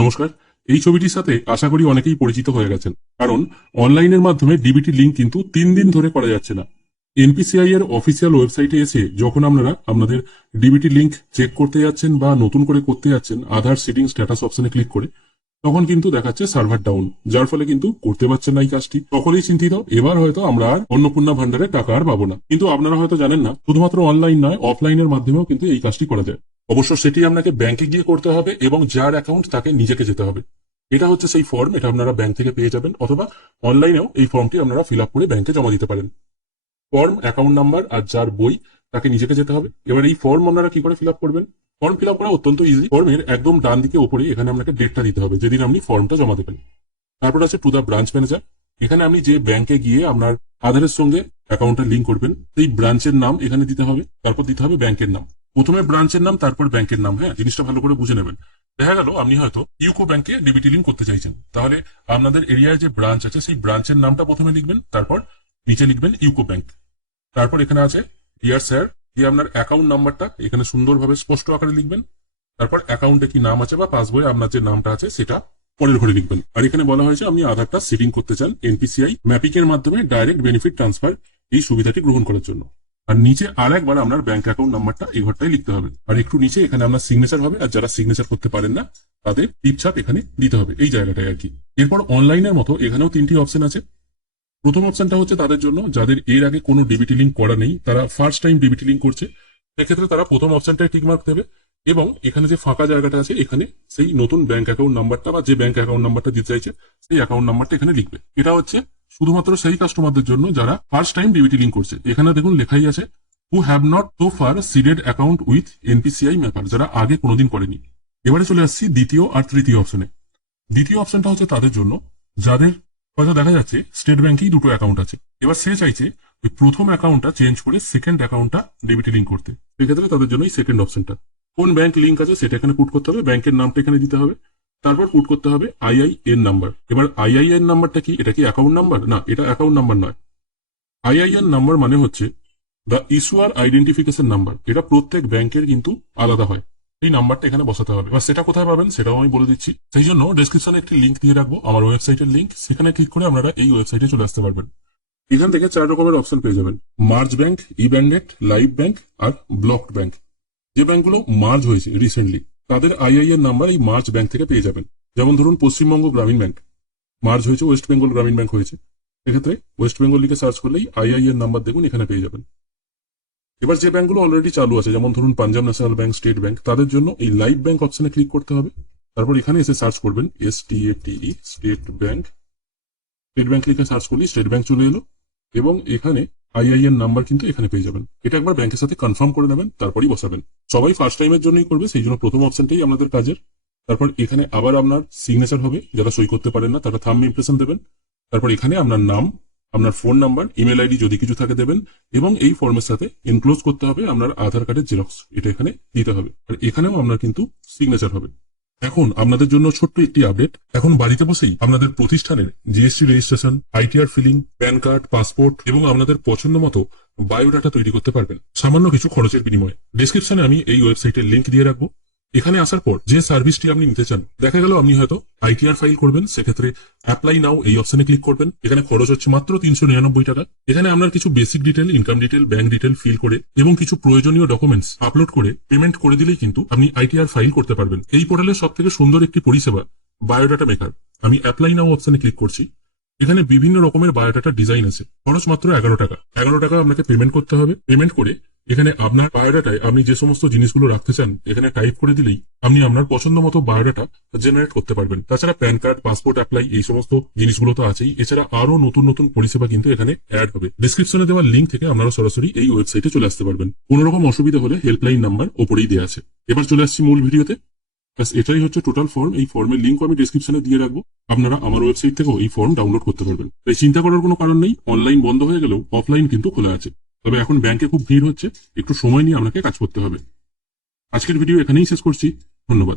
নমস্কার। এই ছবিটির সাথে আশা করি অনেকেই পরিচিত হয়ে গেছেন, কারণ অনলাইনের মাধ্যমে ডিবিটি লিঙ্ক কিন্তু 3 দিন ধরে করা যাচ্ছে না। এনপিসিআই এর অফিসিয়াল ওয়েবসাইটে এসে যখন আপনারা আপনাদের ডিবিটি লিঙ্ক চেক করতে যাচ্ছেন বা নতুন করে করতে যাচ্ছেন আধার সিটিং স্ট্যাটাস অপশনে ক্লিক করে, তখন কিন্তু দেখাচ্ছে সার্ভার ডাউন, যার ফলে কিন্তু করতে পারছেন না এই কাজটি। সকলেই চিন্তিত, এবার হয়তো আমরা আর অন্নপূর্ণা ভান্ডারে টাকা আর পাবো না। কিন্তু আপনারা হয়তো জানেন না, শুধুমাত্র অনলাইন নয়, অফলাইনের মাধ্যমেও কিন্তু এই কাজটি করা যায়। অবশ্য সেটি আপনাকে ব্যাংকে গিয়ে করতে হবে এবং যার অ্যাকাউন্ট তাকে নিজেকে যেতে হবে। এটা হচ্ছে সেই ফর্ম, এটা আপনারা ব্যাংক থেকে পেয়ে যাবেন, অথবা অনলাইনেও এই ফর্মটি আপনারা ফিল আপ করে ব্যাংকে জমা দিতে পারেন। ফর্ম, অ্যাকাউন্ট নাম্বার আর যার বই তাকে নিজেকে যেতে হবে। এবার এই ফর্ম আপনারা কি করে ফিল আপ করবেন? ফর্ম ফিল আপ করা অত্যন্ত ইজি। ফর্মের একদম ডান দিকে উপরে এখানে আপনাকে ডেটটা দিতে হবে যেদিন আপনি ফর্মটা জমা দেবেন। তারপর আছে টু দ্য ব্রাঞ্চ ম্যানেজার। এখানে আপনি যে ব্যাংকে গিয়ে আপনার আধারের সঙ্গে অ্যাকাউন্টটা লিঙ্ক করবেন সেই ব্রাঞ্চের নাম এখানে দিতে হবে, তারপর দিতে হবে ব্যাংকের নাম। প্রথমে ব্রাঞ্চের নাম, তারপর ব্যাংকের নাম। হ্যাঁ, জিনিসটা ভালো করে বুঝে নেবেন। দেখা গেল আপনি হয়তো ইউকো ব্যাংকে ডিবিটি লিঙ্ক করতে চাইছেন, তাহলে আপনাদের এরিয়ায় যে ব্রাঞ্চ আছে সেই ব্রাঞ্চের নামটা প্রথমে লিখবেন, তারপর নিচে লিখবেন ইউকো ব্যাংক। তারপর এখানে আছে ডিয়ার স্যার, দিয়ে আপনার অ্যাকাউন্ট নাম্বারটা এখানে সুন্দরভাবে স্পষ্ট আকারে লিখবেন। তারপর অ্যাকাউন্টে কি নাম আছে বা পাসবইয়ে আপনার যে নামটা আছে সেটা পরের ঘরে লিখবেন। আর এখানে বলা হয়েছে আপনি আধারটা সেটিং করতে চান এনপিসিআই ম্যাপিং এর মাধ্যমে ডাইরেক্ট বেনিফিট ট্রান্সফার এই সুবিধাটি গ্রহণ করার জন্য। আর নিচে আর একবার আপনার ব্যাংক অ্যাকাউন্ট নাম্বারটা এই ঘরটাই লিখতে হবে। আর একটু নিচে এখানে আপনার সিগনেচার হবে, আর যারা সিগনেচার করতে পারেন না তাদের টিপছাপ এখানে দিতে হবে, এই জায়গাটায় আর কি। এরপর অনলাইনের মতো এখানেও 3টি অপশন আছে। প্রথম অপশনটা হচ্ছে তাদের জন্য যাদের এর আগে কোনো ডিবিটি লিঙ্ক করা নেই, তারা ফার্স্ট টাইম ডিবিটি লিঙ্ক করছে। সেক্ষেত্রে তারা প্রথম অপশনটায় টিকমার্ক দেবে এবং এখানে যে ফাঁকা জায়গাটা আছে এখানে সেই নতুন ব্যাংক অ্যাকাউন্ট নাম্বারটা বা যে ব্যাংক অ্যাকাউন্ট নাম্বারটা দিতে চাইছে সেই অ্যাকাউন্ট নাম্বারটা এখানে লিখবে। এটা হচ্ছে শুধুমাত্র সেই কাস্টমারদের জন্য যারা ফার্স্ট টাইম ডিবিটি লিঙ্ক করছে। এখানে দেখুন লেখাই আছে who have not so far seeded account with NPCI mapper, যারা আগে কোনোদিন করেনি। এবারে চলে আসছি দ্বিতীয় আর তৃতীয় অপশনে। দ্বিতীয় অপশনটা হচ্ছে তাদের জন্য যাদের হয়তো দেখা যাচ্ছে স্টেট ব্যাংকেই দুটো অ্যাকাউন্ট আছে, এবার সে চাইছে ওই প্রথম অ্যাকাউন্টটা চেঞ্জ করে সেকেন্ড অ্যাকাউন্টটা ডিবিটি লিঙ্ক করতে। সেক্ষেত্রে তাদের জন্য এই সেকেন্ড অপশনটা। কোন ব্যাংক লিঙ্ক আছে সেটা এখানে পুট করতে হবে, ব্যাংকের নামটা এখানে দিতে হবে, তারপর পুট করতে হবে আইআইএন নাম্বার। এবার আইআইএন নাম্বারটা কি? এটা কি অ্যাকাউন্ট নাম্বার? না, এটা অ্যাকাউন্ট নাম্বার নয়। আইআইএন নাম্বার মানে হচ্ছে দ্য ইস্যুয়ার আইডেন্টিফিকেশন নাম্বার। এটা প্রত্যেক ব্যাংকের কিন্তু আলাদা হয়, এই নাম্বারটা এখানে বসাতে হবে। এবার সেটা কোথায় পাবেন সেটাও আমি বলে দিচ্ছি। সেই জন্য ডেসক্রিপশনে একটি লিঙ্ক দিয়ে রাখবো, আমার ওয়েবসাইটের লিঙ্ক, সেখানে ক্লিক করে আপনারা এই ওয়েবসাইটে চলে আসতে পারবেন। এখান থেকে 4 রকমের অপশন পেয়ে যাবেন: মার্জ ব্যাংক, ই ব্যান্ডেড, লাইভ ব্যাংক আর ব্লকড ব্যাংক। যে ব্যাংকগুলো মার্জ হয়েছে রিসেন্টলি তাদের আইআইএন নাম্বার এই মার্জ ব্যাংক থেকে পেয়ে যাবেন। যেমন ধরুন পশ্চিমবঙ্গ গ্রামীণ ব্যাংক মার্জ হয়েছে ওয়েস্ট বেঙ্গল গ্রামীণ ব্যাংক হয়েছে, সেক্ষেত্রে ওয়েস্ট বেঙ্গল লিখে সার্চ করলেই আইআইএন নাম্বার দেখুন এখানে পেয়ে যাবেন। এবার যে ব্যাংকগুলো অলরেডি চালু আছে যেমন ধরুন Punjab national bank, state bank, তাদের জন্য এই লাইভ ব্যাংক অপশনে ক্লিক করতে হবে। তারপর এখানে এসে সার্চ করবেন STATE state bank. State bank লিখে সার্চ করলেই স্টেট ব্যাংক চলে এলো এবং এখানে আইআইএন নাম্বার কিন্তু এখানে পেয়ে যাবেন। এটা একবার ব্যাংকের সাথে কনফার্ম করে নেবেন, তারপরই বসাবেন। সবাই ফার্স্ট টাইমের জন্যই করবে, সেই জন্য প্রথম অপশনটাই আপনাদের কাজের। তারপর এখানে আবার আপনার সিগনেচার হবে, যারা সই করতে পারেন না তারা থাম্ব ইমপ্রেশন দেবেন। তারপর এখানে আপনার নাম, আপনার ফোন নাম্বার, ইমেল আইডি যদি কিছু থাকে দেবেন এবং এই ফর্মের সাথে এনক্লোজ করতে হবে আপনার আধার কার্ডের জেরক্স, এটা এখানে দিতে হবে। আর এখানেও আপনার কিন্তু সিগনেচার হবে। এখন আপনাদের জন্য ছোট্ট একটি আপডেট, এখন বাড়িতে বসেই আপনাদের প্রতিষ্ঠানের GST registration, ITR filing, PAN card, passport এবং আপনাদের পছন্দ মতো বায়োডাটা তৈরি করতে পারবেন সামান্য কিছু খরচের বিনিময়ে। ডেসক্রিপশনে আমি এই ওয়েবসাইটের লিঙ্ক দিয়ে রাখবো। এখানে আসার পর যে সার্ভিসটি আপনি নিতে চান, দেখা গেল আপনি হয়তো আইটিআর ফাইল করবেন, সেক্ষেত্রে অ্যাপ্লাই নাও এই অপশনে ক্লিক করবেন। এখানে খরচ হচ্ছে মাত্র 399 টাকা। এখানে আপনার কিছু basic detail, income detail, bank detail fill করে এবং কিছু প্রয়োজনীয় ডকুমেন্টস আপলোড করে পেমেন্ট করে দিলেই কিন্তু আপনি আইটিআর ফাইল করতে পারবেন। এই পোর্টালের সব থেকে সুন্দর একটি পরিষেবা বায়োডাটা মেকার। আমি অ্যাপ্লাই নাও অপশনে ক্লিক করছি। এখানে বিভিন্ন রকমের বায়োডাটা ডিজাইন আছে, খরচ মাত্র 11 টাকা। 11 টাকা আপনাকে পেমেন্ট করতে হবে। পেমেন্ট করে এখানে আপনার বায়োডাটায় আপনি যে সমস্ত জিনিসগুলো রাখতে চান এখানে টাইপ করে দিলেই আপনি আপনার পছন্দ মতো বায়োডাটা জেনারেট করতে পারবেন। তাছাড়া প্যান কার্ড, পাসপোর্ট অ্যাপ্লাই এই সমস্ত জিনিসগুলো তো আছেই, এছাড়া আরো নতুন নতুন পরিষেবা কিন্তু এখানে অ্যাড হবে। ডিসক্রিপশনে দেওয়া লিঙ্ক থেকে আপনারা সরাসরি এই ওয়েবসাইটে চলে আসতে পারবেন। কোনো রকম অসুবিধা হলে হেল্পলাইন নাম্বার ওপরেই দেওয়া আছে। এবার চলে আসছি মূল ভিডিওতে। এটাই হচ্ছে টোটাল ফর্ম। এই ফর্মের লিঙ্ক আমি ডিসক্রিপশনে দিয়ে রাখবো, আপনারা আমার ওয়েবসাইট থেকেও এই ফর্ম ডাউনলোড করতে পারবেন। তাই চিন্তা করার কোনো কারণ নেই, অনলাইন বন্ধ হয়ে গেলেও অফলাইন কিন্তু খোলা আছে। তবে এখন ব্যাংকে খুব ভিড় হচ্ছে, একটু সময় নিয়ে আপনাকে কাজ করতে হবে। আজকের ভিডিও এখানেই শেষ করছি, ধন্যবাদ।